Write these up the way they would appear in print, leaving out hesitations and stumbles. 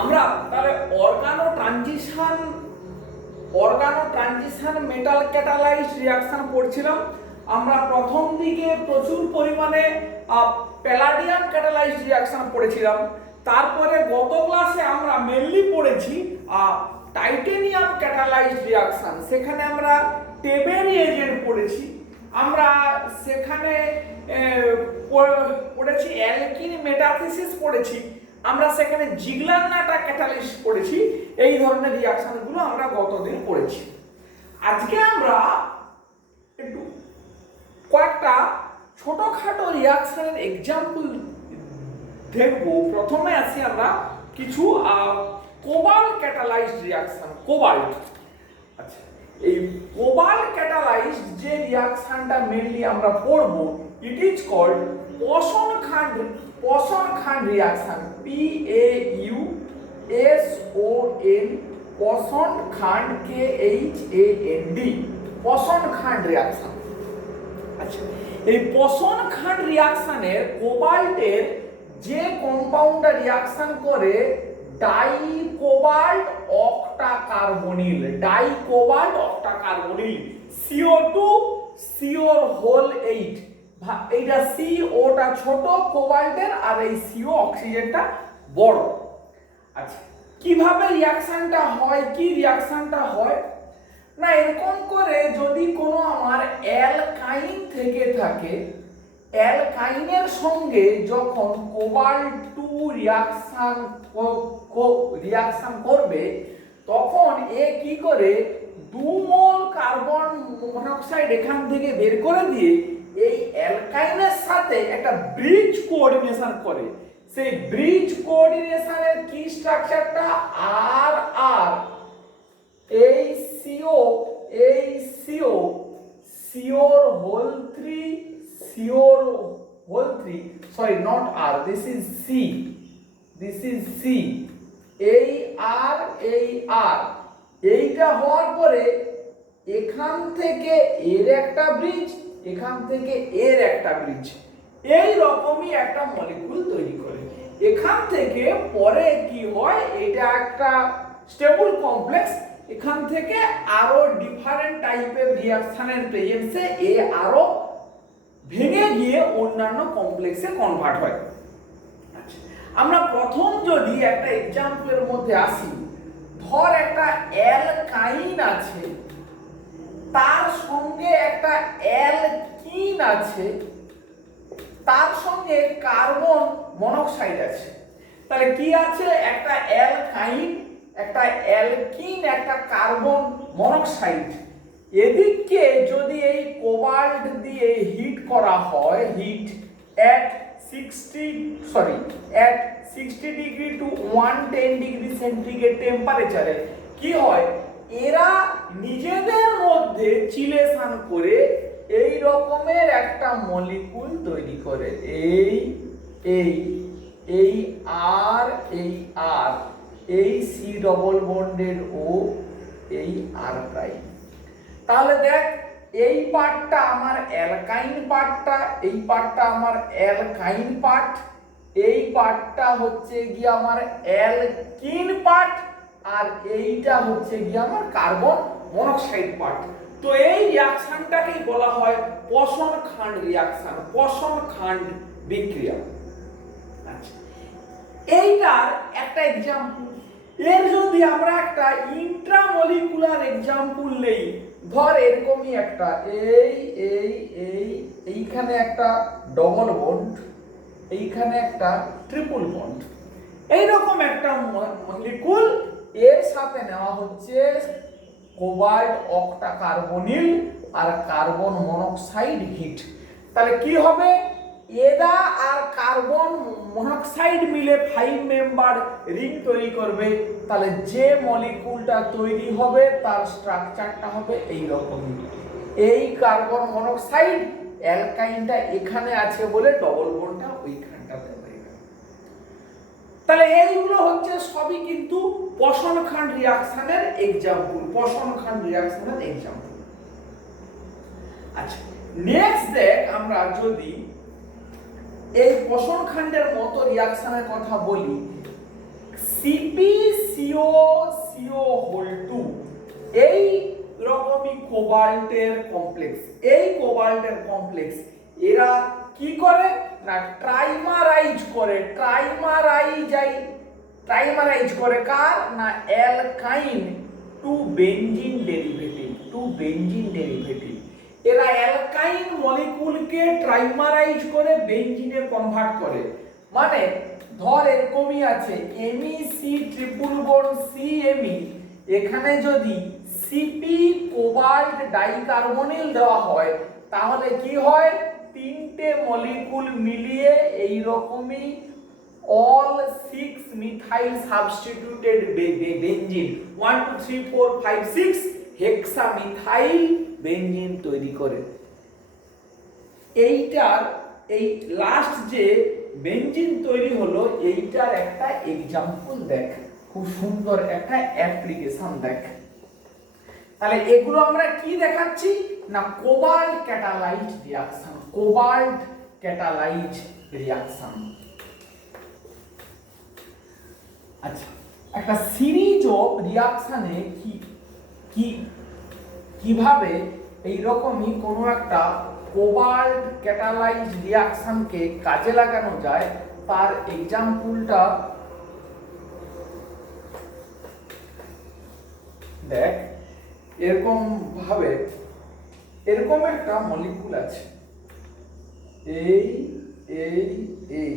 আমরা তাহলে organo transition metal catalysed reaction পড়ছিলাম। আমরা প্রথম দিকে প্রচুর পরিমাণে প্যালাডিয়াম ক্যাটালাইজড রিঅ্যাকশন পড়েছিলাম। তারপরে গত ক্লাসে আমরা মেনলি পড়েছি টাইটেনিয়াম ক্যাটালাইজড রিঅ্যাকশন, সেখানে আমরা টেবেরি এজেন্ট পড়েছি। আমরা সেখানে পড়েছি অ্যালকিন মেটাথিসিস পড়েছি, আমরা সেখানে জিগলার-নাটা ক্যাটালিস্ট পড়েছি। এই ধরনের রিঅ্যাকশনগুলো আমরা গতদিন পড়েছি। আজকে আমরা একটু কয়েকটা ছোটখাটো রিঅ্যাকশনের এক্সাম্পল দেখব। প্রথমে আসি আমরা কিছু কোবাল্ট ক্যাটালাইজড রিঅ্যাকশন। কোবাল্ট, আচ্ছা, এই কোবাল্ট ক্যাটালাইজড যে রিঅ্যাকশনটা মেইনলি আমরা পড়ব, it is called Pauson Khand reaction, PAUSON, Pauson Khand, KHAND, Pauson Khand reaction. আচ্ছা, এই পসনখান্ড রিঅ্যাকশনের কোবাল্টের যে কম্পাউন্ডটা রিঅ্যাকশন করে ডাইকোবাল্ট অক্টাকার্বনিল, CO2 সিওর হোল 8। এইটা সিওটা ছোট কোবাল্টের আর এই সিও অক্সিজেনটা বড়। আচ্ছা, কিভাবে রিঅ্যাকশনটা হয়, কি রিঅ্যাকশনটা হয় না, এরকম করে যদি কোনো আমার অ্যালকাইন থেকে থাকে, অ্যালকাইনের সঙ্গে যখন কোবাল্ট 2 রিঅ্যাকশন করবে, তখন এ কি করে 2 মোল কার্বন মনোক্সাইড এখান থেকে বের করে দিয়ে এই অ্যালকাইনের সাথে একটা ব্রিজ কোঅর্ডিনেশন করে। সেই ব্রিজ কোঅর্ডিনেশনের কি স্ট্রাকচারটা আর আর, এই C O C O R whole 3, C O R whole 3, sorry not R, this is C, এই আর এইটা হওয়ার পরে এখান থেকে এর একটা ব্রিজ, এখান থেকে এর একটা ব্রিজ, এই রকমই একটা মলিকুল তৈরি করে। এখান থেকে পরে কি হয়, এটা একটা স্টেবল কমপ্লেক্স, এখান থেকে আরো ডিফারেন্ট টাইপের রিঅ্যাকশনের প্রেজেন্সে এ আরো ভেঙে গিয়ে অন্যান্য কমপ্লেক্সে কনভার্ট হয়। আচ্ছা, আমরা প্রথম যদি একটা এক্সাম্পলের মধ্যে আসি, ধর একটা অ্যালকাইন আছে, তার সঙ্গে একটা অ্যালকিন আছে, তার সঙ্গে কার্বন মনোক্সাইড আছে। তাহলে কি আছে, একটা অ্যালকাইন, একটা অ্যালকিন, একটা কার্বন মনোক্সাইড। এদিকে যদি এই কোবাল্ট দিয়ে হিট করা হয়, heat at 60 degree to 110 degree centigrade টেম্পারেচারে, কি হয়, এরা নিজেদের মধ্যে চিলেশন করে এই রকমের একটা মলিকুল তৈরি করে। এই আর এই সি ডবল বন্ডেড ও এই আর প্রাইম। তাহলে দেখ, এই পার্টটা আমার অ্যালকাইন পার্টটা, এই পার্টটা আমার অ্যালকাইন পার্ট, এই পার্টটা হচ্ছে গিয়ে আমার অ্যালকিন পার্ট, আর এইটা হচ্ছে গিয়ে আমার কার্বন মনোক্সাইড পার্ট। তো এই রিঅ্যাকশনটাকেই বলা হয় পসনখান্ড রিঅ্যাকশন, পসনখান্ড বিক্রিয়া। আচ্ছা, এইটার একটা এক্সাম্পল, এর যদি আমরা একটা ইন্ট্রামলিকুলার এক্সাম্পল নেই, ধর এরকমই একটা এইখানে একটা ডবল বন্ড, এইখানে একটা ট্রিপল বন্ড, এইরকম একটা মলিকুল, এর সাথে নেওয়া হচ্ছে কোবাল্ট অক্টাকার্বনিল আর কার্বন মনোক্সাইড হিট। তাহলে কি হবে, এরা আর কার্বন মনোক্সাইড মিলে 5 মেম্বার রিং তৈরি করবে। তাহলে যে মলিকুলটা তৈরি হবে তার স্ট্রাকচারটা হবে এই রকমই। এই কার্বন মনোক্সাইড অ্যালকাইনটা এখানে আছে বলে ডবল বন্ডটা ওইখানটাতে হয়ে গেল। তাহলে এইগুলো হচ্ছে সবই কিন্তু পসনখান্ড রিঅ্যাকশনের এক্সাম্পল, পসনখান্ড রিঅ্যাকশনের এক্সাম্পল। আচ্ছা, নেক্সট দেখ, আমরা যদি এই পসনখান্ডের মতো রিঅ্যাকশনের কথা বলি, CpCO2 এই রকমই কোবাল্টের কমপ্লেক্স। এই কোবাল্টের কমপ্লেক্স এরা কি করে না ট্রাইমারাইজ করে। ট্রাইমারাইজ করে কার না অ্যালকাইন টু বেনজিন ডেরিভেটিভ। এরা অ্যালকাইন মলিকুলকে ট্রাইমারাইজ করে বেনজিনে কনভার্ট করে। মানে ধর এরকমই আছে MEC ট্রিপল বন্ড CMe, এখানে যদি Cp কোবাল্ট ডাইকার্বনিল দেওয়া হয় তাহলে কি হয়, তিনটে মলিকুল মিলিয়ে এই রকমই all 6 methyl substituted benzene 1 2 3 4 5 6 hexamethyl benzene তৈরি করে। এইটার এই লাস্ট যে বেনজিন তৈরি হলো এইটার একটা এক্সাম্পল দেখ, খুব সুন্দর একটা অ্যাপ্লিকেশন দেখ। তাহলে এগুলো আমরা কি দেখাচ্ছি না কোবাল্ট ক্যাটালাইজড রিঅ্যাকশন। আচ্ছা, একটা সিরিজ অফ রিঅ্যাকশনে কিভাবে এই রকমই কোনো একটা কোবাল্ট ক্যাটালাইজড রিঅ্যাকশনকে কাজে লাগানো যায় তার এক্সাম্পলটা দেখ। এরকম ভাবে এরকম একটা মলিকুল আছে, এই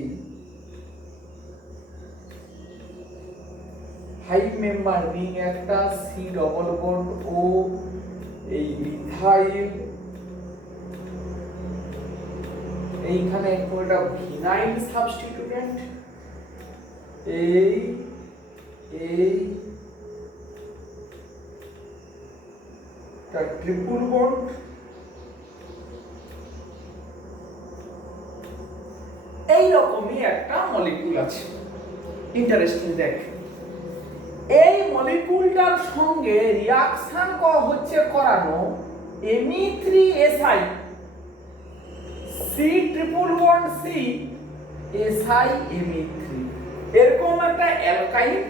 5 মেম্বার রিং একটা, C ডবল বন্ড O, এই মিথাইল, এইখানে একটা ভিনাইল সাবস্টিটিউয়েন্ট, এই ট্রিপল বন্ড, এই রকমই একটা মলিকুল আছে। ইন্টারেস্টিং দেখ, এই মলিকুলটার সঙ্গে রিঅ্যাকশন হচ্ছে করানো Me3Si, C triple bond C Si Me3, এরকম একটা অ্যালকাইন।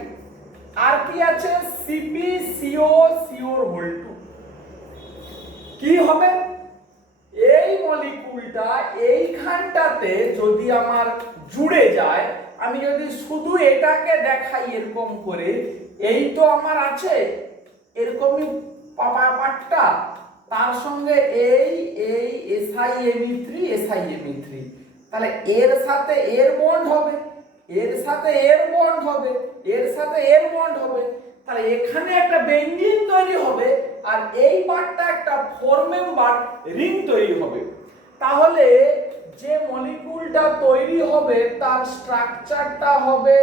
আর কি আছে CpCO2। কি হবে, এই মলিকুলটা এইখানটাতে যদি আমার জুড়ে যায়, আমি যদি শুধু এটাকে দেখাই এরকম করে, এই তো আমার আছে এরকমই পার্টটা, তার সঙ্গে এই SiMe3, তাহলে এর সাথে এর বন্ড হবে, এর সাথে এর বন্ড হবে, এর সাথে এর বন্ড হবে, তাহলে এখানে একটা বেনজিন তৈরি হবে আর এই পার্টটা একটা 4 মেম্বার রিং তৈরি হবে। তাহলে যে মলিকুলটা তৈরি হবে তার স্ট্রাকচারটা হবে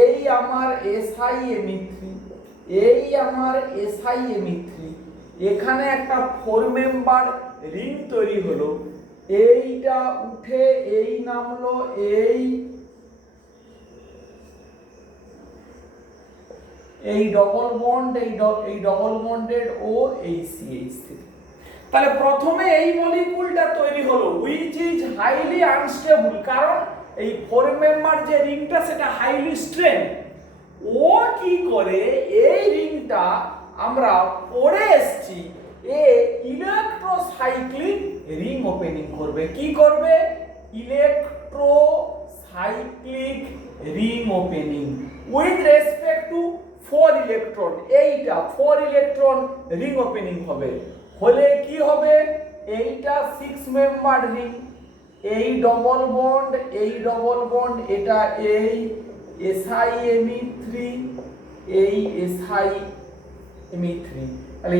এই আমার SiMe3, এই আমার SiMe3, এখানে একটা 4 মেম্বার রিং তৈরি হলো, এইটা উঠে এই নামলো এই ডবল বন্ড, এই ডবল বন্ডেড ও এই CH3। তাহলে প্রথমে এই মলিকুলটা তৈরি হলো which is highly unstable, কারণ এই 4 মেম্বার যে রিংটা সেটা হাইলি স্ট্রেন। ও কি করে, এই রিংটা আমরা পড়ে এসেছি ইলেকট্রোসাইক্লিক রিং ওপেনিং করবে। কি করবে, electrocyclic ring opening with respect to 4 electron. এইটা 4 ইলেকট্রন রিং ওপেনিং হবে। হলে কি হবে, এইটা 6 মেম্বার রিং, এই ডবল বন্ড এটা এই SiMe3, এই SiMe3, তাহলে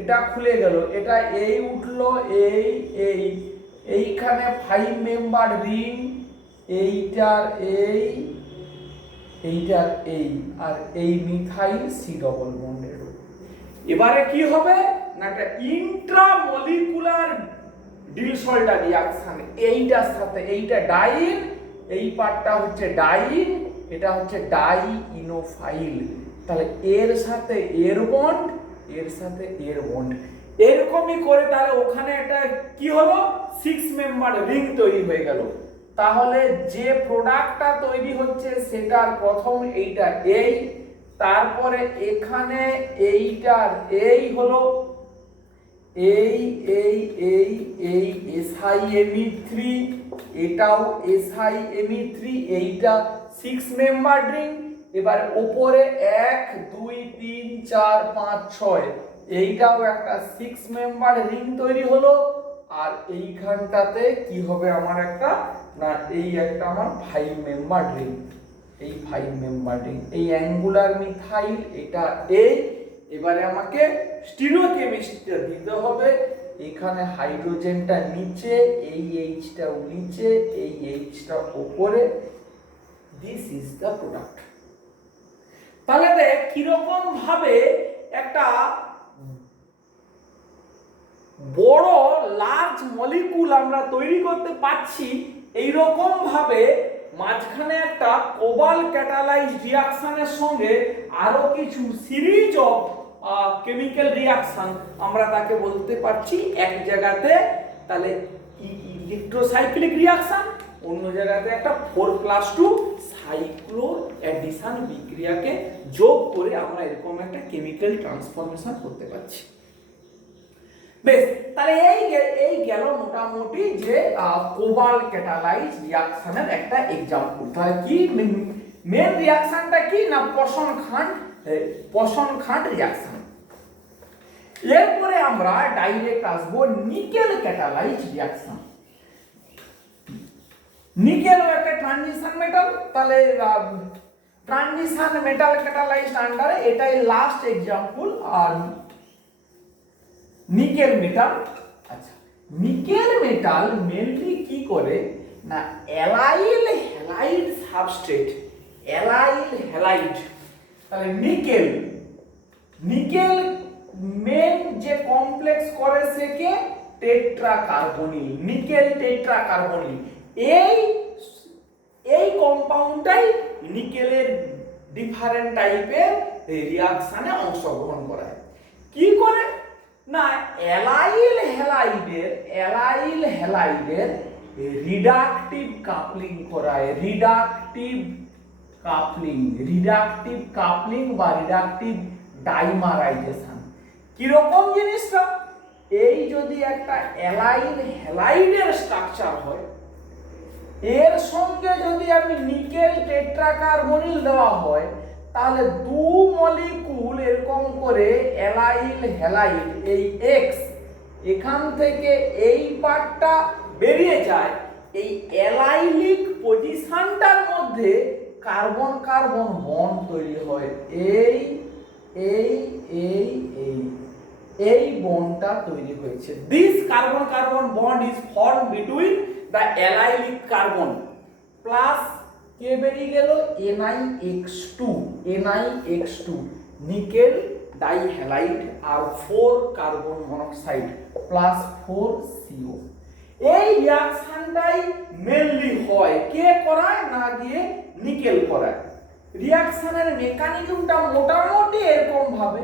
এটা খুলে গেল, এটা এই উঠলো এইখানে 5 মেম্বার রিং, এইটার আর এই মিথাইল C ডবল বন্ডের। এবারে কি হবে না একটা ইন্ট্রামলিকুলার ডিলসল্টা রিঅ্যাকশন, এইটার সাথে এইটা ডাইন, এই পার্টটা হচ্ছে ডাইন, এটা হচ্ছে ডাইইনোফাইল। তাহলে এর সাথে এর বন্ড, এর সাথে এর বন্ড, এরকমই করে তাহলে ওখানে একটা কি হলো 6 মেম্বার রিং তৈরি হয়ে গেল। তাহলে যে প্রোডাক্টটা তৈরি হচ্ছে সেটার প্রথম এইটা এই, তারপরে এখানে এইটার এই হলো এই এই এই এই SiMe3, এটাও SiMe3, এইটা 6 মেম্বার রিং। এবার উপরে 1 2 3 4 5 6 এইটাও একটা 6 মেম্বার রিং তৈরি হলো। আর এইখানটাতে কি হবে আমার একটা, না এই একটা আমার 5 মেম্বার রিং, এই 5 মেম্বার রিং, এই অ্যাঙ্গুলার মিথাইল এটা এই। এবারে আমাকে স্টিরিওকেমিস্ট্রিটা দিতে হবে। এখানে হাইড্রোজেনটা নিচে, এই এইচটা নিচে, এই এইচটা উপরে। This is the product. তাহলে দেখ কিরকম ভাবে একটা বড় লার্জ মলিকুল আমরা তৈরি করতে পারছি। এই রকম ভাবে মাঝখানে একটা কোবাল ক্যাটালাইজ রিঅ্যাকশনের সঙ্গে আরো কিছু সিরিজ অফ কেমিক্যাল রিঅ্যাকশন আমরা তাকে বলতে পারছি এক জায়গাতে। তাহলে ইলেকট্রোসাইক্লিক রিঅ্যাকশন, অন্য জায়গাতে একটা 4+2 সাইক্লো অ্যাডিশন বিক্রিয়াকে যোগ করে আমরা এরকম একটা কেমিক্যাল ট্রান্সফরমেশন করতে পারছি। বেশ, তাহলে এই গেল মোটামুটি যে কোবাল ক্যাটালাইজ রিঅ্যাকশনের একটা এক্সাম্পল। তাহলে কি মেন রিঅ্যাকশনটা কি, না পশন খাঁড রিঅ্যাকশন। এরপরে আমরা ডাইরেক্ট আসবো নিকেল ক্যাটালাইজ রিঅ্যাকশন। নিকেলও একটা ট্রানজিশন মেটাল। তাহলে ট্রানজিশন মেটাল ক্যাটালাইজ আন্ডারে এটাই লাস্ট এক্সাম্পল। আর নিকেল মেটাল, আচ্ছা নিকেল মেটাল মেনলি কি করে, না allyl halide substrate, allyl halide. তাহলে নিকেল মেন যে কমপ্লেক্স করে সেকে টেট্রাকার্বনিল, নিকেল টেট্রাকার্বনিল। এই কম্পাউন্ডটাই নিকেলের ডিফারেন্ট টাইপের রিঅ্যাকশনে অংশগ্রহণ করায়। কি করে, না অ্যালাইল হ্যালাইডের রিডাকটিভ কাপলিং করায়, রিডাকটিভ কাপলিং বা রিডাকটিভ ডাইমারাইজেশন। কি রকম জিনিসটা, এই যদি একটা অ্যালাইল হ্যালাইডের স্ট্রাকচার হয়, এর সঙ্গে যদি আমি নিকেল টেট্রাকার্বনিল দেওয়া হয়, তাহলে দু মলিকুল এরকম করে অ্যালাইল হ্যালাইড, এই এক্স এখান থেকে এই পার্টটা বেরিয়ে যায়, এই অ্যালাইলিক পজিশনটার মধ্যে কার্বন কার্বন বন্ড তৈরি হয়। এই বন্ডটা তৈরি হয়েছে। This carbon carbon bond is form between the allylic carbon plus কে বেরিয়ে গেল NiX2 নিকেল ডাইহ্যালাইড আর 4 কার্বন মনোক্সাইড প্লাস 4 CO। এই রিঅ্যাকশনটাই মেনলি হয় কে করায়, না গিয়ে নিকেল করায়। রিঅ্যাকশনের মেকানিজমটা মোটামুটি এরকম ভাবে,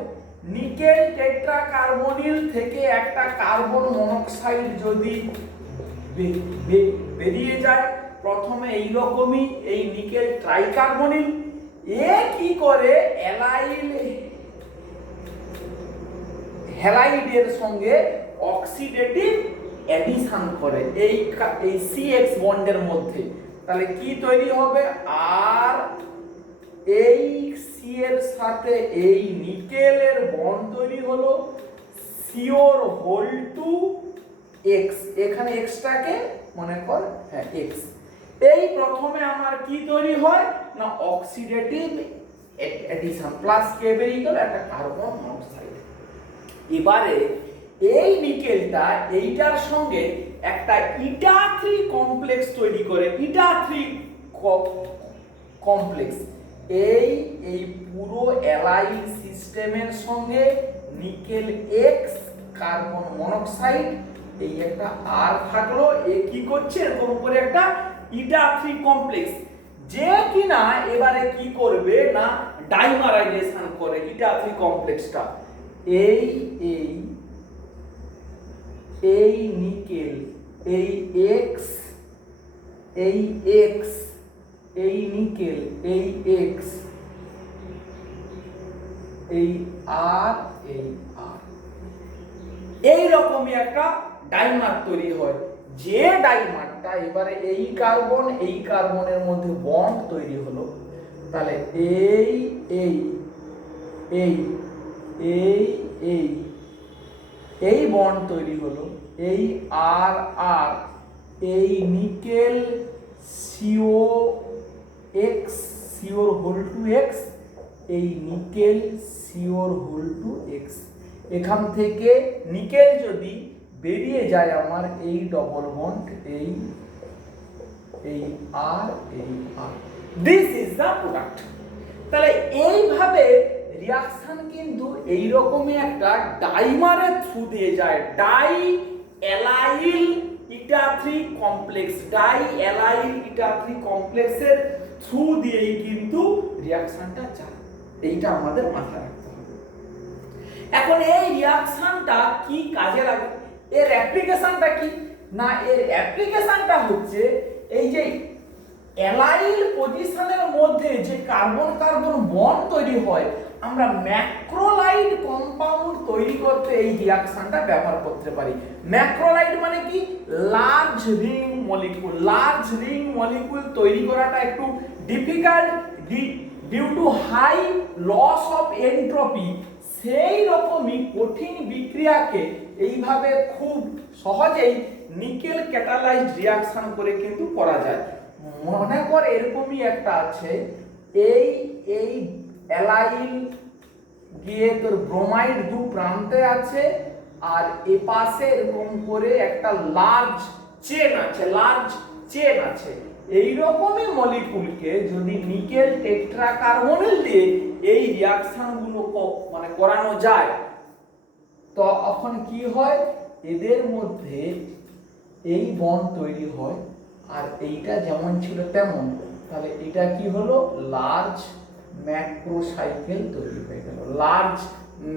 নিকেল টেট্রাকার্বনিল থেকে একটা কার্বন মনোক্সাইড যদি বেরিয়ে যায়, প্রথমে এই রকমই এই নিকেল ট্রাইকার্বনিল এ কি করে অ্যালাইল হ্যালাইডের সঙ্গে অক্সিডেটিভ অ্যাডিশন করে এই CX বন্ডের মধ্যে। তাহলে কি তৈরি হবে, আর এই সি এর সাথে এই নিকেলের বন্ড তৈরি হলো, সিওর হোল টু এক্স, এখানে এক্সটাকে মনে কর হ্যাঁ এক্স। এই প্রথমে আমার কি তৈরি হয়, না অক্সিডেটিভ অ্যাডিশন প্লাস কে বেরিয়ে গেল একটা কার্বন মনোক্সাইড। এবারে এই নিকেলটা এইটার সঙ্গে একটা ইটা3 কমপ্লেক্স তৈরি করে, ইটা3 কমপ্লেক্স। এই পুরো অ্যালাইল সিস্টেমের সঙ্গে নিকেল এক্স কার্বন মনোক্সাইড, এই একটা আর থাকলো, এ কি করছে এরকম করে একটা ইটা3 কমপ্লেক্স, যে কিনা এবারে কি করবে, না ডাইমারাইজেশন করে ইটা3 কমপ্লেক্সটা। এই নিকেল এই এক্স এই এক্স, এই নিকেল, এই এক্স, এই আর, এই আর, এই রকমই একটা ডাইমার তৈরি হয়। যে ডাইমারটা এবারে এই কার্বন এই কার্বনের মধ্যে বন্ড তৈরি হলো, তাহলে এই এই এই এই এই এই বন্ড তৈরি হলো, এই আর আর, এই নিকেল সিও এক্স, সিওর হোল টু এক্স, এই নিকেল সিওর হোল টু এক্স। এখান থেকে নিকেল যদি বেরিয়ে যায় আমার, এই ডবল বন্ড, এই এই আর, এই আর, দিস ইজ দ্য প্রোডাক্ট। তাহলে এইভাবে রিয়াকশন কিন্তু এইরকমই একটা ডাইমারের থ্রু দিয়ে যায়, ডাই অ্যালাইল ইটা 3 কমপ্লেক্স, ডাই অ্যালাইল ইটা 3 কমপ্লেক্সের থ্রু দিয়েই কিন্তু রিয়াকশনটা যায়। এইটা আমাদের মাথায় রাখতে হবে। এখন এই রিয়াকশনটা কি কাজে লাগে, এর অ্যাপ্লিকেশনটা কি না, এর অ্যাপ্লিকেশনটা হচ্ছে এই যে অ্যালাইল পজিশনের মধ্যে যে কার্বন কার্বন বন্ড তৈরি হয়, আমরা ম্যাক্রোলাইড কম্পাউন্ড তৈরি করতে এই রিয়াকশনটা ব্যবহার করতে পারি। ম্যাক্রোলাইড মানে কি, large ring molecule. Large ring molecule তৈরি করাটা একটু difficult due to high loss of entropy. সেই রকমই কঠিন বিক্রিয়াকে এইভাবে খুব সহজেই নিকেল ক্যাটালাইজড রিয়াকশন করে কিন্তু করা যায়। মনে কর এরকমই একটা আছে, এই এই অ্যালাইল গিয়ে তোর ব্রোমাইড দু প্রান্তে আছে, আর এ পাশে এরকম করে একটা লার্জ চেন আছে, লার্জ চেন আছে। এই রকমই মলিকুলকে যদি নিকেল টেট্রাকার্বনিল দিয়ে এই রিয়াকশন গুলো মানে করানো যায়, তো তখন কি হয়, এদের মধ্যে এই বন্ড তৈরি হয়, আর এইটা যেমন ছিল তেমন, তাহলে এটা কি হলো, লার্জ ম্যাক্রোসাইকেল তৈরি হয়ে গেল, লার্জ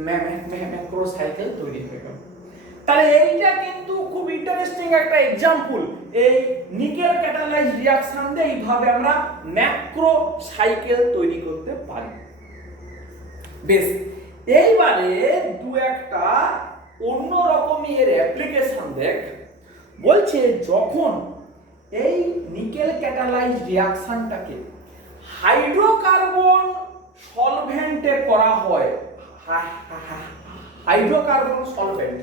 ম্যাক্রোসাইকেল তৈরি হয়ে গেল। তাহলে এইটা কিন্তু খুব ইন্টারেস্টিং একটা এক্সাম্পল। এই নিকেল ক্যাটালাইজড রিয়াকশন দিয়ে এইভাবে আমরা ম্যাক্রোসাইকেল তৈরি করতে পারি। বেশ, এইবারে দু একটা অন্য রকমই এর অ্যাপ্লিকেশন দেখ। বলছে যখন এই নিকেল ক্যাটালাইজড রিয়াকশনটাকে হাইড্রোকার্বন সলভেন্টে করা হয়, হাইড্রোকার্বন সলভেন্ট,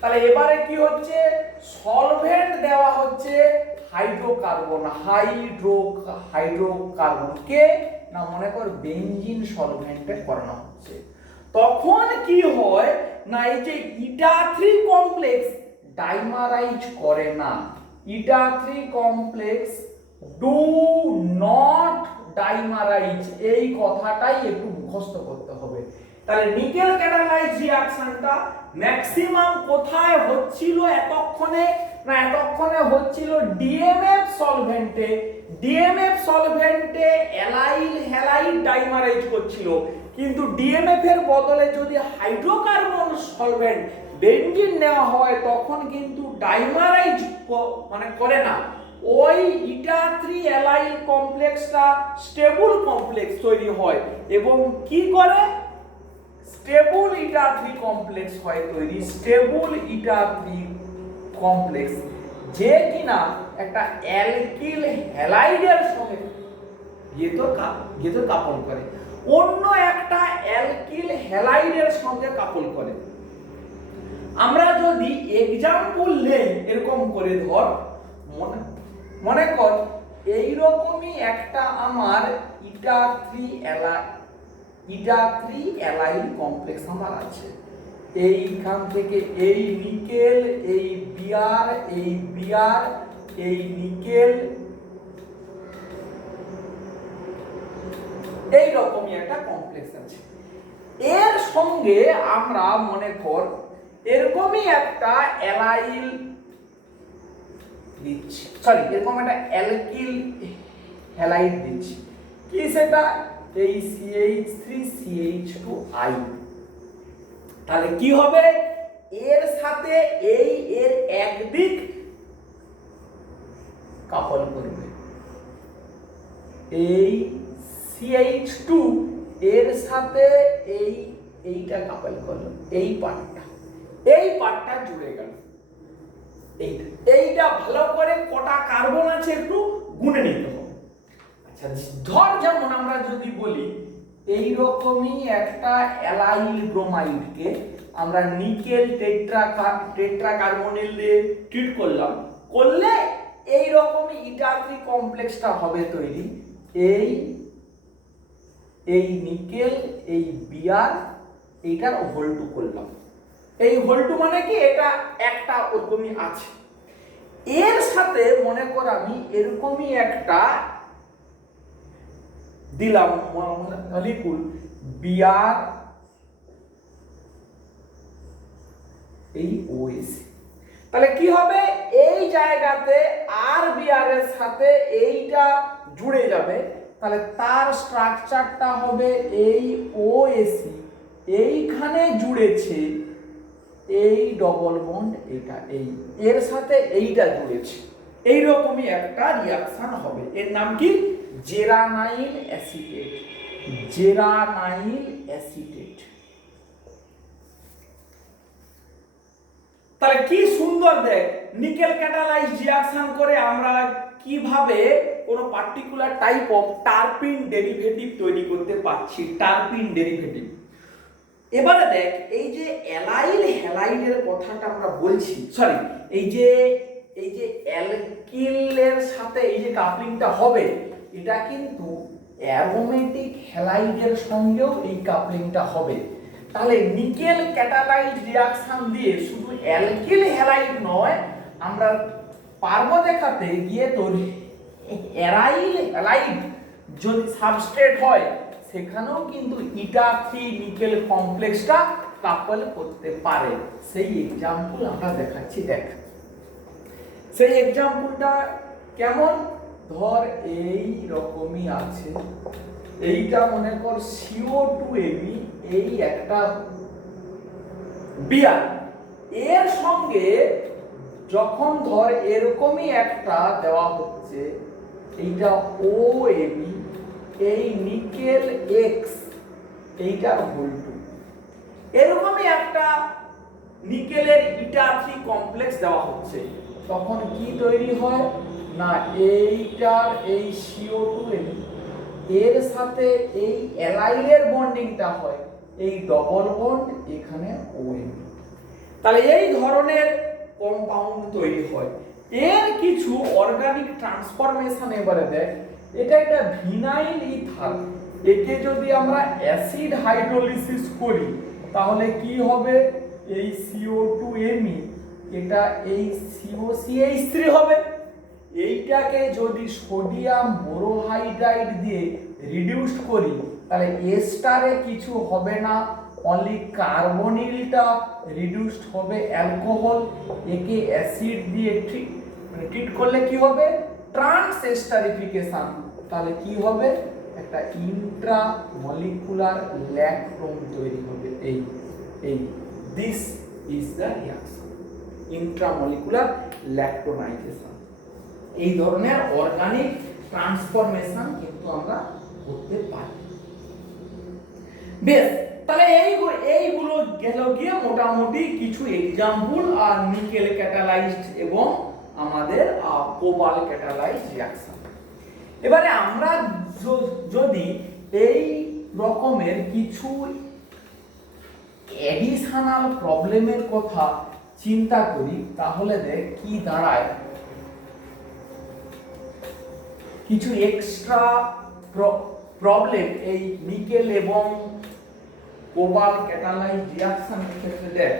তাহলে এবারে কি হচ্ছে, সলভেন্ট দেওয়া হচ্ছে হাইড্রোকার্বন, হাইড্রোকার্বন কে না, মনে কর বেনজিন সলভেন্টে করানো হচ্ছে। তখন কি হয় না, এই যে ইটা 3 কমপ্লেক্স ডাইমারাইজ করে না, ইটা 3 কমপ্লেক্স ডু নট ডাইমারাইজ, এই কথাটাই একটু মুখস্থ করতে হবে। তাহলে নিকেল ক্যাটালাইজড রিয়াকশনটা ম্যাক্সিমাম কোথায় হচ্ছিল এতক্ষণে না, এতক্ষণে হচ্ছিল ডিএমএফ সলভেন্টে। ডিএমএফ সলভেন্টে অ্যালাইল হ্যালাইড ডাইমারাইজ করছিল, কিন্তু ডিএমএফ এর বদলে যদি হাইড্রোকার্বন সলভেন্ট বেনজিন নেওয়া হয়, তখন কিন্তু ডাইমারাইজ মানে করে না, ওই ইটা 3 অ্যালাইল কমপ্লেক্সটা স্টেবল কমপ্লেক্স তৈরি হয়, এবং কি করে, স্টেবল ইটা 3 কমপ্লেক্স হয় তৈরি, স্টেবল ইটা 3 কমপ্লেক্স, যে কিনা একটা অ্যালকিল হ্যালাইডের সঙ্গে গিয়ে কাপল করে, অন্য একটা অ্যালকিল হ্যালাইডের সঙ্গে কাপল করে। আমরা যদি এক্সাম্পল নেই এরকম করে, ধর মনে কর এইরকমই একটা আমার ইটা 3 অ্যালাইল কমপ্লেক্স আমার আছে, এইখান থেকে এই নিকেল, এই বিআর, এই বিআর, এই নিকেল, এই রকমই একটা কমপ্লেক্স আছে। এর সঙ্গে আমরা মনে কর এরকমই একটা অ্যালাইল দিচ্ছি, সরি এরকম একটা অ্যালকিল হ্যালাইড দিচ্ছি, কি সেটা, এই CH3CH2I। তাহলে কি হবে, এর সাথে এই এর একদিক কাপল করবে, এই CH2 এর সাথে এইটা কাপল করলো, এই পার্টটা জুড়ে গেল। এইটা ভালো করে কটা কার্বন আছে একটু গুনে নিতে হবে। আচ্ছা, ধর যেমন আমরা যদি বলি এই রকমই একটা অ্যালাইল ব্রোমাইডকে আমরা নিকেল টেট্রা কার্বনিল দিয়ে ট্রিট করলে এই রকমই ইটা3 কমপ্লেক্সটা হবে তৈরি। এই নিকেল, এই বিআর, এইটার হোল2 করলাম। এই হোল2 মানে কি, এটা একটা ওরকমই আছে। এর সাথে মনে কর আমি এরকমই একটা দিলাম মলিকুল বিআর, এই OS, তাহলে কি হবে, এই জায়গাতে আর বিআর এর সাথে এইটা জুড়ে যাবে, তাহলে তার স্ট্রাকচারটা হবে এই OS, এইখানে জুড়েছে এই ডবল বন্ড, এটা এই এর সাথে এইটা জুড়েছে, এই রকমই একটা রিঅ্যাকশন হবে। এর নাম কি, জেরানাইল অ্যাসিটেট। তাহলে কি সুন্দর দেখ, নিকেল ক্যাটালাইজড রিঅ্যাকশন করে আমরা কিভাবে কোন particular type of terpene derivative তৈরি করতে পারছি, টারপিন ডেরিভেটিভ। এবারে দেখ, এই যে অ্যালাইল হ্যালাইডের কথাটা আমরা বলছি, সরি, এই যে অ্যালকিলের সাথে এই যে কাপলিংটা হবে, এটা কিন্তু অ্যারোমেটিক হ্যালাইডের সঙ্গেও এই কাপলিংটা হবে। তাহলে নিকেল ক্যাটালাইজড রিঅ্যাকশন দিয়ে শুধু অ্যালকিল হ্যালাইড নয়, আমরা পারবো দেখাতে গিয়ে তোর অ্যারাইল হ্যালাইড যদি সাবস্ট্রেট হয়, সেখানেও কিন্তু ইটা3 নিকেল কমপ্লেক্সটা কাপল করতে পারে। সেই এক্সাম্পল আমরা দেখাচ্ছি, দেখ সেই এক্সাম্পলটা কেমন। ধর এই রকমই আছে, এইটা মনে কর CO2Me, এই একটা বিআর, এর সঙ্গে যখন ধর এরকমই একটা দেওয়া হচ্ছে, এইটা OMe, এই নিকেল X, এইটার হোল2, এরকমই একটা নিকেলের ইটা3 কমপ্লেক্স দেওয়া হচ্ছে, তখন কি তৈরি হয় না, এইটার এই CO2Me এর সাথে এই অ্যালাইলের বন্ডিংটা হয়, এই ডবল বন্ড এখানে OMe, তাহলে এই ধরনের কম্পাউন্ড তৈরি হয়। এর কিছু অর্গানিক ট্রান্সফরমেশন এবারে দেখ, এটা একটা ভিনাইল ইথার, একে যদি আমরা অ্যাসিড হাইড্রোলিসিস করি তাহলে কি হবে, এই CO2Me এটা এই COCH3 হবে। এইটাকে যদি সোডিয়াম বোরোহাইড্রাইড দিয়ে রিডিউসড করি, তাহলে এস্টারে কিছু হবে না, অনলি কার্বনিলটা রিডিউসড হবে অ্যালকোহল। একে অ্যাসিড দিয়ে ট্রিট করলে কি হবে, ট্রান্স এস্টারিফিকেশন, তাহলে কি হবে, একটা ইন্ট্রা মলিকুলার ল্যাকটোন তৈরি হবে। এই this is the reaction, intramolecular lactonisation. এই ধরনের অর্গানিক ট্রান্সফরমেশন কিন্তু আমরা করতে পারি। বেশ, তাহলে এইগুলো গেল গিয়ে মোটামুটি কিছু এক্সাম্পল আর নিকেল ক্যাটালাইজড এবং আমাদের কোবাল ক্যাটালাইজড রিঅ্যাকশন। এবারে আমরা যদি এই রকমের কিছু অ্যাডিশনাল প্রবলেমের কথা চিন্তা করি, তাহলে দেখ কি দাঁড়ায়, কিছু এক্সট্রা প্রবলেম এই নিকেল এবং কোবাল ক্যাটালাইজড রিঅ্যাকশনের ক্ষেত্রে দেখ।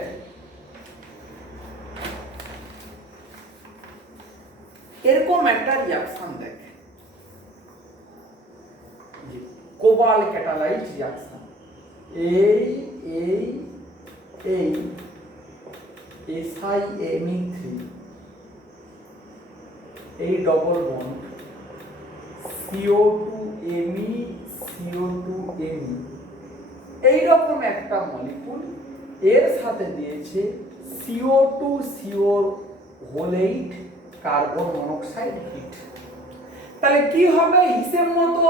এরকম একটা রিঅ্যাকশন দেখ, কোবাল ক্যাটালাইজড রিঅ্যাকশন, এই SiMe3, এই ডবল বন্ড CO2Me এইরকম একটা মলিকুল, এর সাথে দিয়েছে CO2CO8 কার্বন মনোক্সাইড হিট। তাহলে কি হবে হিসেব মতো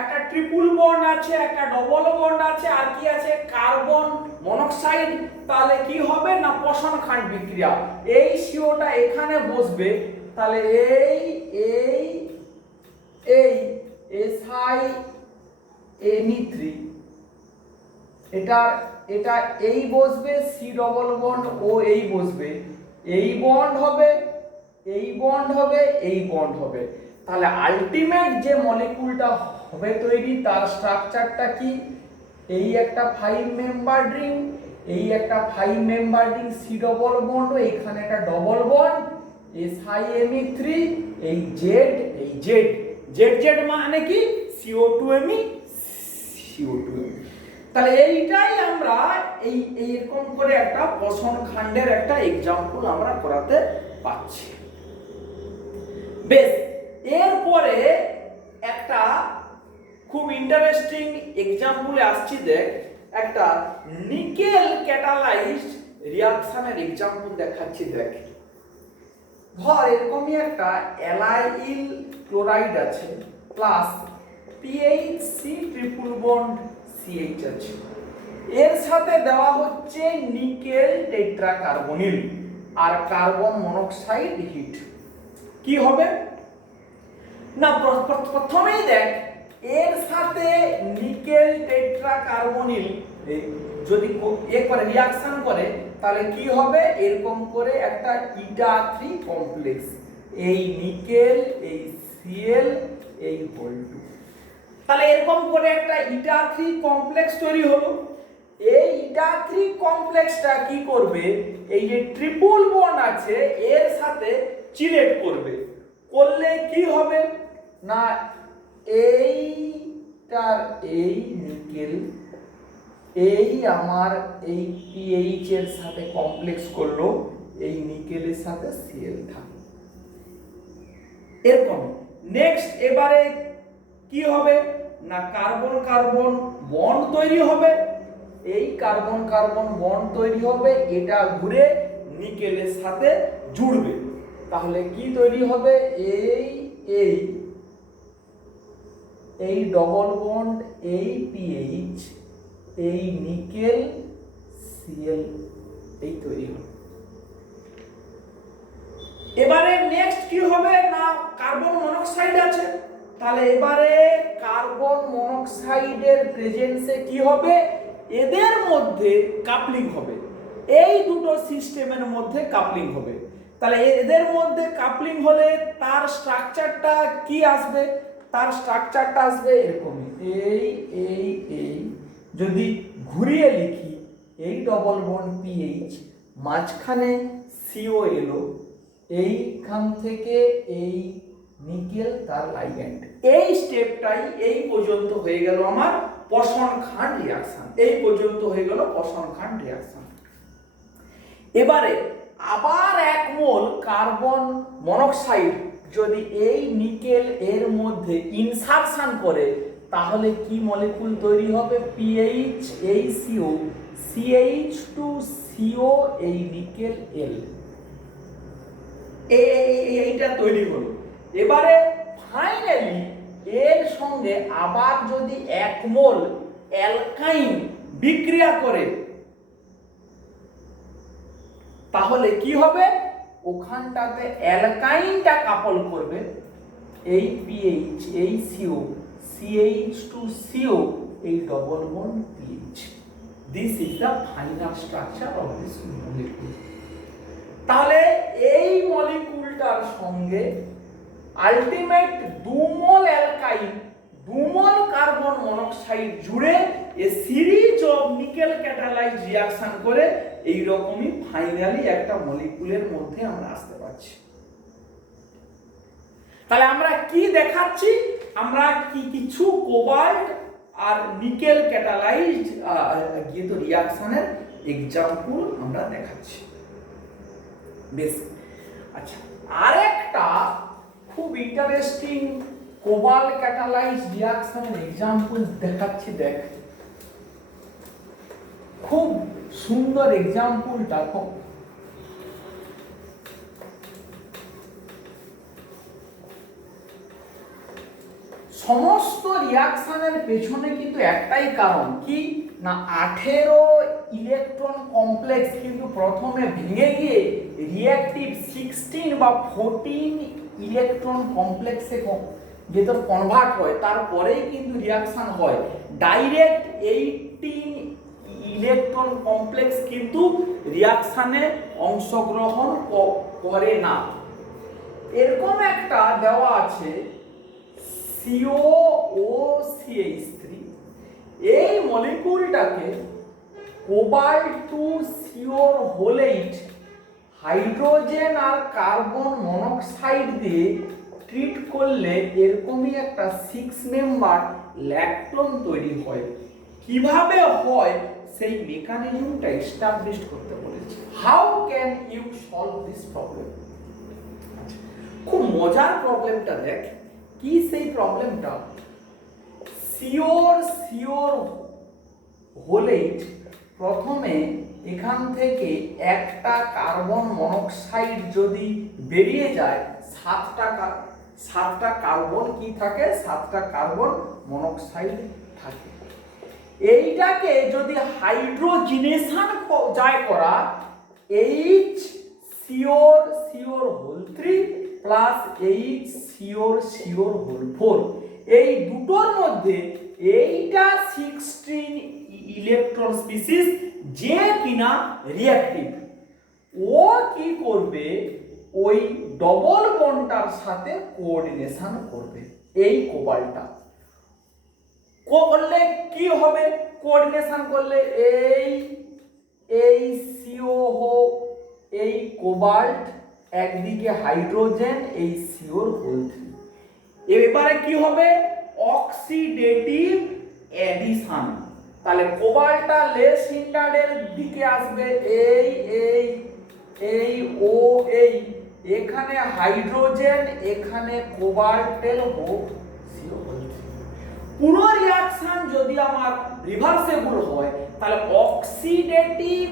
একটা ট্রিপল বন্ড আছে, একটা ডবল বন্ড আছে, আর কি আছে কার্বন মনোক্সাইড। তাহলে কি হবে না পষণ খাঁড বিক্রিয়া, এই সিওটা এখানে বসবে, তাহলে এই এই এই এসআই Ne3 এটা এটা এই বসবে, সি ডবল বন্ড ও এই বসবে, এই বন্ড হবে, এই বন্ড হবে, এই বন্ড হবে। তাহলে আলটিমেট যে মলিকুলটা হবে তৈরি তার স্ট্রাকচারটা কি, এই একটা 5 মেম্বার রিং, এই একটা 5 member ring C double bond, এইখানে একটা ডবল বন্ড SiMe3, এই জেড, এই জেড জেড জেড মানে কি CO2Me CO2Me। তাহলে এইটাই আমরা এই এরকম করে একটা পষণ খান্ডের একটা এক্সাম্পল আমরা করাতে পাচ্ছি। বেশ, এরপরে একটা খুব ইন্টারেস্টিং এক্সাম্পলে আসছি, দেখ একটা নিকেল ক্যাটালাইজড রিঅ্যাকশনের এক্সাম্পল দেখাচ্ছি। দেখ ধর এরকমই একটা অ্যালাইল ক্লোরাইড আছে plus PHC triple bond CH আছে, এর সাথে দেওয়া হচ্ছে নিকেল টেট্রাকার্বনিল আর কার্বন মনোক্সাইড হিট। কি হবে না প্রথমেই দেখ এর সাথে নিকেল টেট্রাকার্বনিল যদি করে রিঅ্যাকশন করে তাহলে কি হবে, এরকম করে একটা ইটা3 কমপ্লেক্স, এই নিকেল, এই Cl, এই Hol2, তাহলে এরকম করে একটা ইটা3 কমপ্লেক্স তৈরি হলো। এই ইটা3 কমপ্লেক্সটা কি করবে, এই যে ট্রিপল বন্ড আছে এর সাথে চিলেট করবে, করলে কি হবে না এইটার এই নিকেল এই আমার এই PH এর সাথে কমপ্লেক্স করলো, এই নিকেলের সাথে Cl থাকলো এরকম। নেক্সট এবারে কি হবে না কার্বন কার্বন বন্ড তৈরি হবে, এই কার্বন কার্বন বন্ড তৈরি হবে, এটা ঘুরে নিকেলের সাথে জুড়বে, তাহলে কি তৈরি হবে এই এই এই ডবল বন্ড, এই PH, এই নিকেল Cl, এই তৈরি হবে। এবারে নেক্সট কি হবে না কার্বন মনোক্সাইড আছে, তাহলে এবারে কার্বন মনোক্সাইডের প্রেজেন্সে কি হবে, এদের মধ্যে কাপলিং হবে, এই দুটো সিস্টেমের মধ্যে কাপলিং হবে। তাহলে এদের মধ্যে কাপলিং হলে তার স্ট্রাকচারটা কি আসবে, তার স্ট্রাকচারটা আসবে এরকমই, এই এই এই যদি ঘুরিয়ে লিখি এই ডবল বন্ড PH, মাঝখানে CO এলো, এইখান থেকে এই নিকেল তার লাইগ্যান্ড, এই স্টেপটাই এই পর্যন্ত হয়ে গেল আমার পষণ খাঁড রিঅ্যাকশন, এই পর্যন্ত হয়ে গেল পষণ খাঁড রিঅ্যাকশন। এবারে আবার 1 মোল কার্বন মনোক্সাইড যদি এই নিকেল এর মধ্যে ইনসারশন করে তাহলে কি মলিকুল তৈরি হবে, PH এই CO, CH2CO এই নিকেল L, এইটা তৈরি হলো। এবারে ফাইনালি এর সঙ্গে আবার যদি 1 মোল অ্যালকাইন বিক্রিয়া করে তাহলে কি হবে, ওখানটাতে অ্যালকাইনটা কাপল করবে, এই PH এই CO, CH2CO এই double bond PH। This is the final structure of this molecule. তাহলে এই মলিকুলটার সঙ্গে ultimate 2 mole alkyne 2 mole carbon monoxide জুড়ে a series of nickel catalysed reaction করে এই রকমই ফাইনালি একটা মলিকুলের মধ্যে আমরা আসতে পারছি। তাহলে আমরা কি দেখাচ্ছি, আমরা কি কিছু কোবাল্ট আর নিকেল ক্যাটালাইজড রিঅ্যাকশনের এক্সাম্পল আমরা দেখাচ্ছি। বেশ, আচ্ছা আরেকটা খুব ইন্টারেস্টিং কোবাল্ট ক্যাটালাইজড রিঅ্যাকশনের এক্সাম্পল দেখাচ্ছি। দেখ খুব সুন্দর এক্সাম্পলটা, সমস্ত রিয়াকশনের পেছনে কিন্তু একটাই কারণ, কি না 18 ইলেকট্রন কমপ্লেক্স কিন্তু প্রথমে ভেঙে গিয়ে রিঅ্যাক্টিভ 16 বা 14 ইলেকট্রন কমপ্লেক্সে ভেতর কনভার্ট হয়, তারপরেই কিন্তু রিয়াকশন হয়। ডাইরেক্ট 18 ইলেকট্রন কমপ্লেক্স কিন্তু রিয়াকশনে অংশগ্রহণ করে না। এরকম একটা দেওয়া আছে COOCH3, এই মলিকুলটাকে কোবাল্ট টু সিওর হোলেট হাইড্রোজেন আর কার্বন মনোক্সাইড দিয়ে ট্রিট করলে এরকমই একটা 6 মেম্বার ল্যাকটোন তৈরি হয়। কিভাবে হয় সেই মেকানিজমটা এস্টাবলিশ করতে বলেছি। How can you solve this problem? খুব মজার প্রবলেমটা দেখ, কি সেই প্রবলেমটা, সিওর হোলেট প্রথমে এখান থেকে একটা কার্বন মনোক্সাইড যদি বেরিয়ে যায়, সাতটা কার্বন কি থাকে, 7টা কার্বন মনোক্সাইড থাকে। এইটাকে যদি হাইড্রোজিনেশন যায় করা, HCOR3 প্লাস HCOR4, এই দুটোর মধ্যে এইটা 16 ইলেকট্রন স্পিসিস যে কিনা রিঅ্যাক্টিভ, ও কি করবে, ওই ডবল বন্ডটার সাথে কোঅর্ডিনেশন করবে। এই কোবাল্টটা করলে কি হবে, কোঅর্ডিনেশন করলে এই সিওহো, এই কোবাল্ট একদিকে হাইড্রোজেন, এই COR3, এবারে কি হবে, অক্সিডেটিভ অ্যাডিশন। তাহলে কোবাল্টটা লেস হিন্ডারের দিকে আসবে, এই ও এখানে হাইড্রোজেন, এখানে কোবাল্টের COR3। পুরো রিঅ্যাকশন যদি আমার রিভার্সেবল হয়, তাহলে অক্সিডেটিভ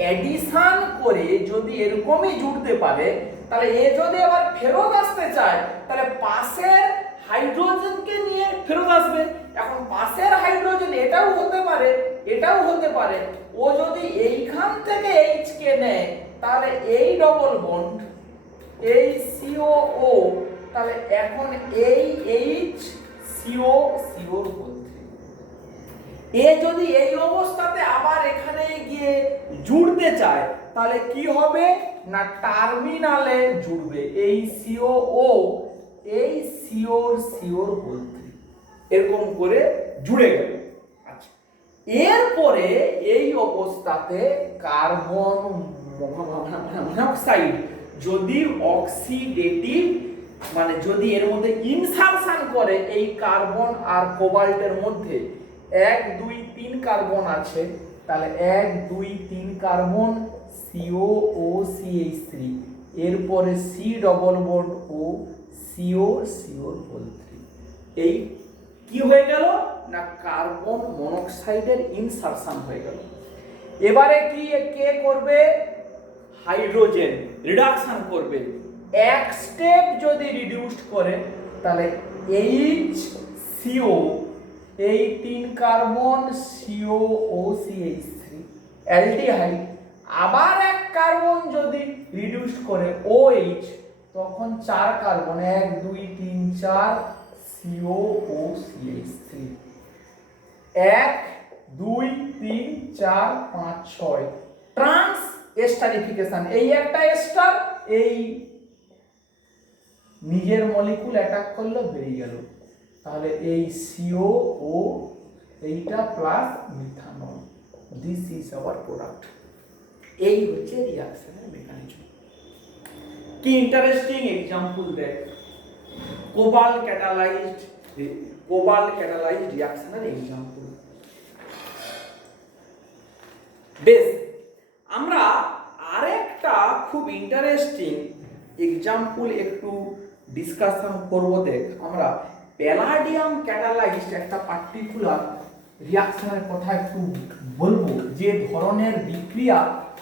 অ্যাডিশন করে যদি এরকমই জুড়তে পারে, তাহলে এ যদি আবার ফেরত আসতে চায়, তাহলে পাশের হাইড্রোজেনকে নিয়ে ফেরত আসবে। এখন পাশের হাইড্রোজেন এটাও হতে পারে, এটাও হতে পারে। ও যদি এইখান থেকে H কে নেয়, তাহলে এই ডবল বন্ড, এই COO, তাহলে এখন এই HCOCO বলতে, এ যদি এই অবস্থাতে আবার এখানে গিয়ে জুড়তে চায়, তাহলে কি হবে না টার্মিনালে জুড়বে, এই COO, এই COR বলতে, এরকম করে জুড়ে গেল। আচ্ছা, এরপরে এই অবস্থাতে কার্বন মনোক্সাইড যদি অক্সিডেটিভ, মানে যদি এর মধ্যে ইনসারশন করে, এই কার্বন আর কোবাল্টের মধ্যে 1 2 3 কার্বন আছে, তাহলে 1 2 3 কার্বন COOCH3, এরপরে C ডবল বন্ড ও COR3, এই কি হয়ে গেল না কার্বন মনোক্সাইডের ইনসারশন হয়ে গেল। এবারে কি কে করবে, হাইড্রোজেন রিডাকশন করবে। এক স্টেপ যদি রিডিউসড করে, তাহলে HCO, এই 3 কার্বন COOCH3 অ্যালডিহাইড, আবার এক কার্বন যদি রিডিউসড করে OH, তখন 4 কার্বন 1 2 3 4 COOCH3, 1 2 3 4 5 6 ট্রান্স এস্টারিফিকেশন, এই একটা এস্টার, এই নিজের মলিকুল অ্যাটাক করলো, বেরিয়ে গেল। তাহলে এই COO এইটা plus methanol, this is our product. এই হচ্ছে রিঅ্যাকশনের মেকানিজম। কি ইন্টারেস্টিং এক্সাম্পল দেখ, কোবাল্ট ক্যাটালাইজড রিঅ্যাকশনের এক্সাম্পল। বেশ, আমরা আরেকটা খুব ইন্টারেস্টিং এক্সাম্পল একটু ডিসকাশন করব। দেখ, আমরা প্যালাডিয়াম ক্যাটালাইজড একটা পার্টিকুলার রিঅ্যাকশনের কথা একটু বলবো, যে ধরনের বিক্রিয়া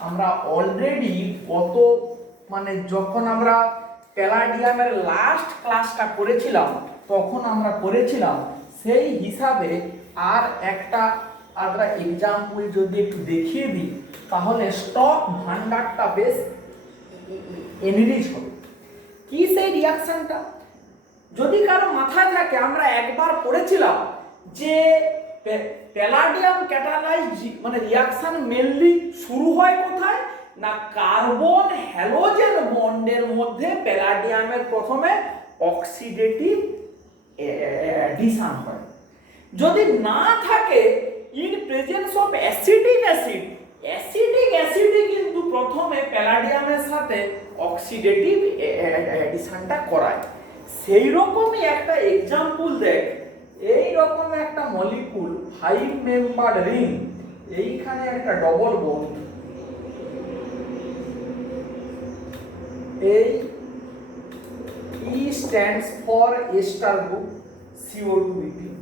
আমরা অলরেডি যখন আমরা প্যালাডিয়ামের লাস্ট ক্লাসটা করেছিলাম, তখন আমরা করেছিলাম, সেই হিসাবে আর একটা আলাদা এক্সাম্পল যদি একটু দেখিয়ে দিই তাহলে স্টক ভান্ডারটা বেশ এনরিচ হবে। কি সেই রিয়াকশনটা? যদি কারো মাথায় থাকে, আমরা একবার পড়েছিলাম যে প্যালাডিয়াম ক্যাটালাইজ মানে রিয়াকশন মেনলি শুরু হয় কোথায় না, কার্বন হ্যালোজেন বন্ডের মধ্যে প্যালাডিয়ামের প্রথমে অক্সিডেটিভ অ্যাডিশন হয়। যদি না থাকে in presence of acidic acid, acidic অ্যাসিডে কিন্তু প্রথমে প্যালাডিয়ামের সাথে অক্সিডেটিভ অ্যাডিশনটা করায়। সেই রকমই একটা এক্সাম্পল দেখ, এই রকম একটা মলিকুল 5 মেম্বার রিং, এইখানে একটা ডবল বন্ড, এই E stands for ester group CO2 18,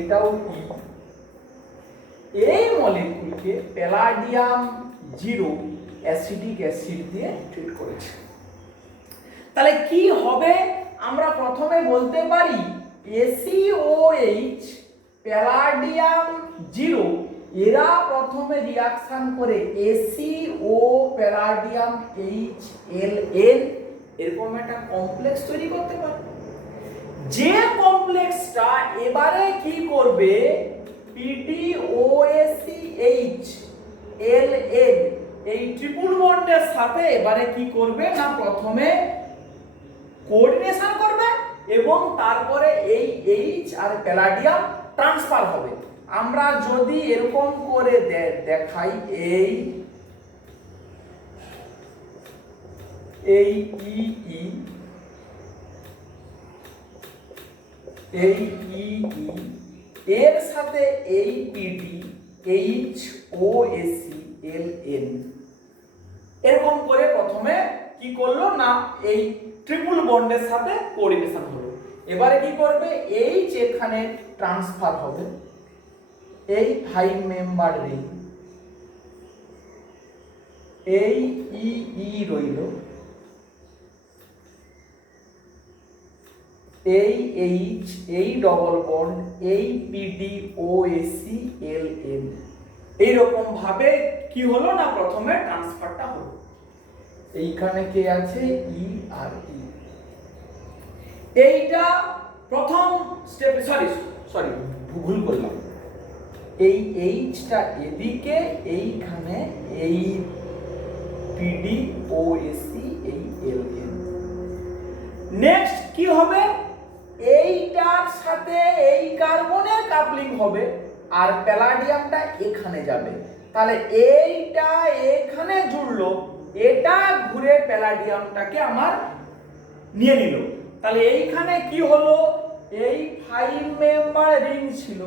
এটাও E। এই মলিকুলকে প্যালাডিয়াম 0 অ্যাসিডিক অ্যাসিড দিয়ে ট্রিট করেছে। তাহলে কি হবে, আমরা প্রথমে বলতে পারি ACOH প্যালাডিয়াম 0, এরা প্রথমে রিয়াকশন করে ACO প্যালাডিয়াম HLN, এরকম একটা কমপ্লেক্স তৈরি করতে পারে। যে কমপ্লেক্সটা এবারে কি করবে, PDOACH LN এই ট্রিপল বন্ডের সাথে এবারে কি করবে না, প্রথমে কোঅর্ডিনেশন করবে এবং তারপরে এই H আর প্যালাডিয়াম ট্রান্সফার হবে। আমরা যদি এরকম করে দেখাই, এই EE, এই EE এর সাথে এই PD HOAC LN, এরকম করে প্রথমে কি করলো না, এই ট্রিপল বন্ডের সাথে কোঅর্ডিনেশন হলো। এবারে কি করবে, H এখানে ট্রান্সফার হবে, এই 5 মেম্বার রিং, এই EE রইল, এই H, এই ডবল বন্ড, এই PDOAC LN, এইরকম ভাবে কি হলো না, প্রথমে ট্রান্সফারটা হলো। এইখানে কে আছে, E আর E। এইটা প্রথম স্টেপ, সরি ভুল করলাম, এই Hটা এদিকে, এইখানে এই PDOAC এই LN। নেক্সট কি হবে, এইটার সাথে এই কার্বনের কাপলিং হবে আর প্যালাডিয়ামটা এখানে যাবে। তাহলে এইটা এখানে জুড়লো, এটা ঘুরে প্যালাডিয়ামটাকে আমার নিয়ে নিল। তাহলে এইখানে কি হলো, এই 5 মেম্বার রিং ছিল,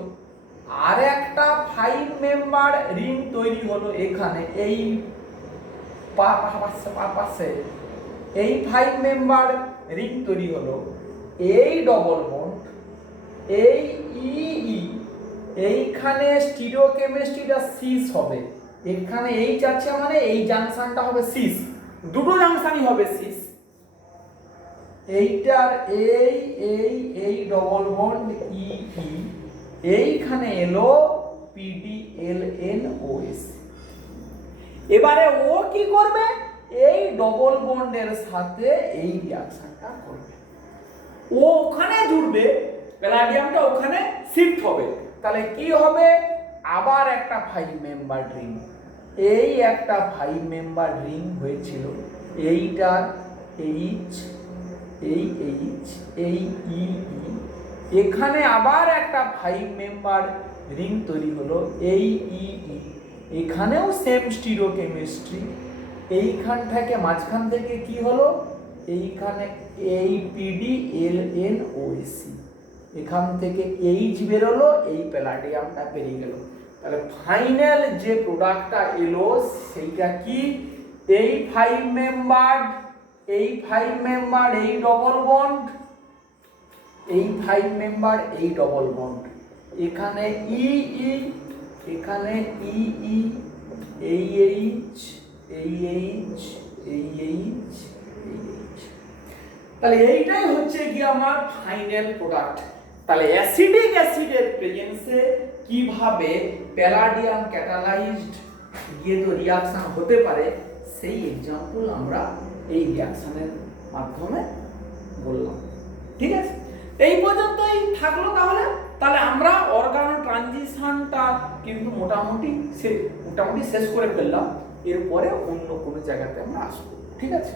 আর একটা 5 মেম্বার রিং তৈরি হলো এখানে, এই পাশে এই 5 মেম্বার রিং তৈরি হলো, এই ডবল বন্ড, এই EE, এইখানে স্টিরিওকেমিস্ট্রিটা সিস হবে, এখানে H আছে মানে এই জাংশনটা হবে সিস, দুটো জাংশনই হবে সিস। এইটার এই ডবল বন্ড EE, এইখানে এলো PDLNOS। এবারে ও কি করবে, এই ডবল বন্ডের সাথে এই রিঅ্যাকশনটা করবে, ও ওখানে জুড়বে, প্যালাডিয়ামটা ওখানে শিফট হবে। তাহলে কি হবে, আবার একটা 5 মেম্বার রিং, এই একটা 5 মেম্বার রিং হয়েছিল, এইটার H, এই H, এই EE, এখানে আবার একটা 5 মেম্বার রিং তৈরি হলো, এই EE, এখানেও সেম স্টিরিওকেমিস্ট্রি, এইখান থেকে মাঝখান থেকে কি হলো, এইখানে এই PDLNOC, এখান থেকে H বেরোলো, এই প্যালাডিয়ামটা বেরিয়ে গেল। তাহলে ফাইনাল যে প্রোডাক্টটা এলো সেইটা কি, এই 5 মেম্বার, এই 5 মেম্বার, এই ডবল বন্ড, এই 5 মেম্বার, এই ডবল বন্ড, এখানে EE, এখানে EE, এই H, এই এইচ এই এইচ এই এইচ। তাহলে এইটাই হচ্ছে কি আমার ফাইনাল প্রোডাক্ট। তাহলে অ্যাসিডিক অ্যাসিডের প্রেজেন্সে কিভাবে প্যালাডিয়াম ক্যাটালাইজড গিয়ে তো রিয়াকশন হতে পারে সেই এক্সাম্পল আমরা এই রিয়াকশনের মাধ্যমে বললাম। ঠিক আছে, এই পর্যন্তই থাকলো। তাহলে আমরা অর্গানো ট্রানজিশনটা কিন্তু মোটামুটি শেষ করে ফেললাম। এরপরে অন্য কোনো জায়গাতে আমরা আসবো। ঠিক আছে।